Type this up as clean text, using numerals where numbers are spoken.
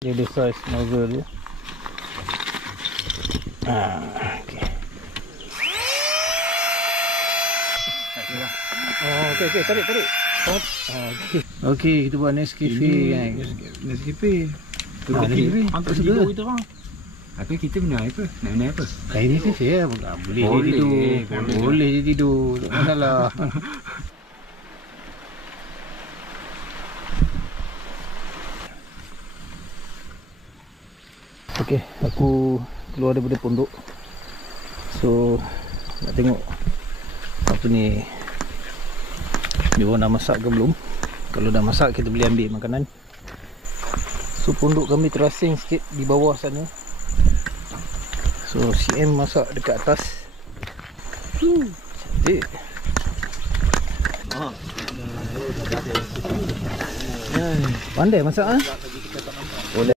Dia ada size nozzle dia. Okay. Okey, tarik. Okey, kita buat Nescafe kan. Nescafe. Okey, hantar tidur kita orang. Apa kita benar apa? Nak naik apa? Kain ni saya boleh tidur. Boleh je tidur. Tak masalah. Okey, aku keluar daripada pondok. So nak tengok apa ni, dia orang dah masak ke belum. Kalau dah masak, kita boleh ambil makanan. So pondok kami terasing sikit di bawah sana. So CM masak dekat atas. Cantik. Pandai masak ah.